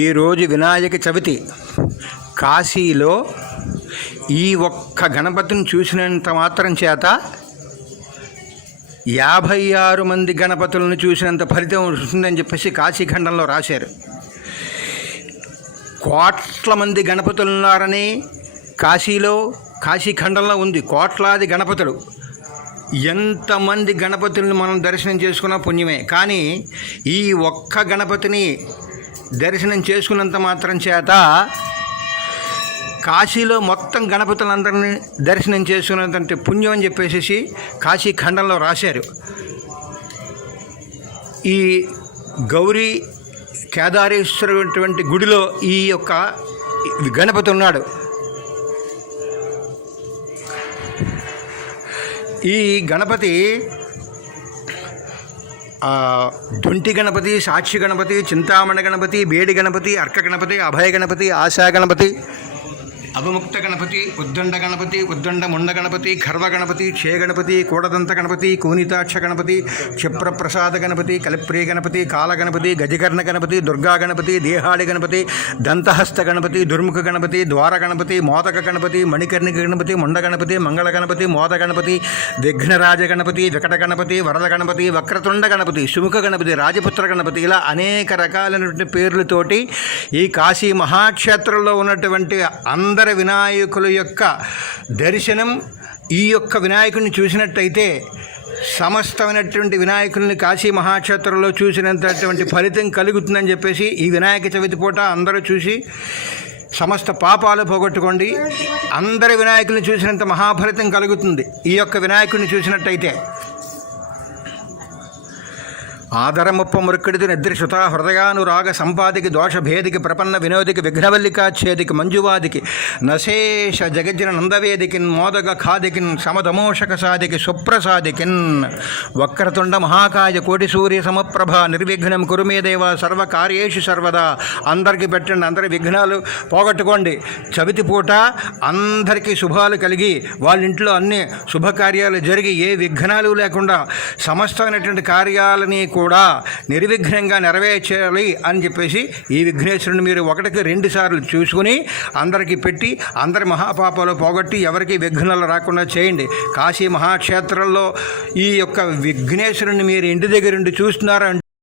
ఈరోజు వినాయక చవితి. కాశీలో ఈ ఒక్క గణపతిని చూసినంత మాత్రం చేత 56 మంది గణపతులను చూసినంత ఫలితం వస్తుందని చెప్పేసి కాశీఖండంలో రాశారు. కోట్ల మంది గణపతులు ఉన్నారని కాశీఖండంలో ఉంది. కోట్లాది గణపతులు. ఎంతమంది గణపతులను మనం దర్శనం చేసుకున్న పుణ్యమే. కానీ ఈ ఒక్క గణపతిని దర్శనం చేసుకున్నంత మాత్రం చేత కాశీలో మొత్తం గణపతులందరినీ దర్శనం చేసుకున్నంత పుణ్యం అని చెప్పేసి కాశీఖండంలో రాశారు. ఈ గౌరీ కేదారేశ్వరటువంటి గుడిలో ఈ యొక్క గణపతి ఉన్నాడు. ఈ గణపతి దొంటి గణపతి, సాక్షి గణపతి, చింతామణి గణపతి, బేడి గణపతి, అర్క గణపతి, అభయ గణపతి, ఆశా గణపతి, అవిముక్త గణపతి, ఉద్దండ గణపతి, ఉద్దండ ముండ గణపతి, ఖర్వ గణపతి, క్షే గణపతి, కూడదంత గణపతి, కూనితాక్ష గణపతి, క్షిప్రప్రసాద గణపతి, కలిప్రియ గణపతి, కాల గణపతి, గజకర్ణ గణపతి, దుర్గా గణపతి, దేహాడి గణపతి, దంతహస్త గణపతి, దుర్ముఖ గణపతి, ద్వార గణపతి, మోదక గణపతి, మణికర్ణిక గణపతి, ముండ గణపతి, మంగళ గణపతి, మోద గణపతి, విఘ్నరాజ గణపతి, వికట గణపతి, వరద గణపతి, వక్రతుండ గణపతి, సుముఖ గణపతి, రాజపుత్ర గణపతి, ఇలా అనేక రకాలైనటువంటి పేర్లతోటి ఈ కాశీ మహాక్షేత్రంలో ఉన్నటువంటి అందరి వినాయకుల యొక్క దర్శనం, ఈ యొక్క వినాయకుడిని చూసినట్టయితే సమస్తమైనటువంటి వినాయకుల్ని కాశీ మహాక్షేత్రంలో చూసినంతటువంటి ఫలితం కలుగుతుందని చెప్పేసి ఈ వినాయక చవితి పూట అందరూ చూసి సమస్త పాపాలు పోగొట్టుకోండి. అందరి వినాయకుల్ని చూసినంత మహాఫలితం కలుగుతుంది ఈ యొక్క వినాయకుడిని చూసినట్టయితే. ఆదరముప్ప మురుక్కడిది నిద్రి శుత హృదయానురాగ సంపాదికి దోషభేదికి ప్రపన్న వినోదికి విఘ్నవల్లికాచ్ఛేదికి మంజువాదికి నశేష జగజ్జన నందవేదికిన్ మోదగ ఖాదికిన్ సమదమోషక సాదికి సుప్రసాదికిన్ వక్రతుండ మహాకాయ కోటి సూర్య సమప్రభ నిర్విఘ్నం కురుమే దేవ సర్వకార్యేషు సర్వదా. అందరికీ పెట్టండి, అందరి విఘ్నాలు పోగొట్టుకోండి. చవితి పూట అందరికీ శుభాలు కలిగి వాళ్ళ ఇంట్లో అన్ని శుభకార్యాలు జరిగి ఏ విఘ్నాలు లేకుండా సమస్తమైనటువంటి కార్యాలని కూడా నిర్విఘ్నంగా నెరవేర్చాలి అని చెప్పేసి ఈ విఘ్నేశ్వరుని మీరు 1-2 సార్లు చూసుకుని అందరికీ పెట్టి అందరి మహాపాపాలు పోగొట్టి ఎవరికి విఘ్నాలు రాకుండా చేయండి. కాశీ మహాక్షేత్రంలో ఈ యొక్క విఘ్నేశ్వరుని మీరు ఇంటి దగ్గర ఉండి చూస్తున్నారంటే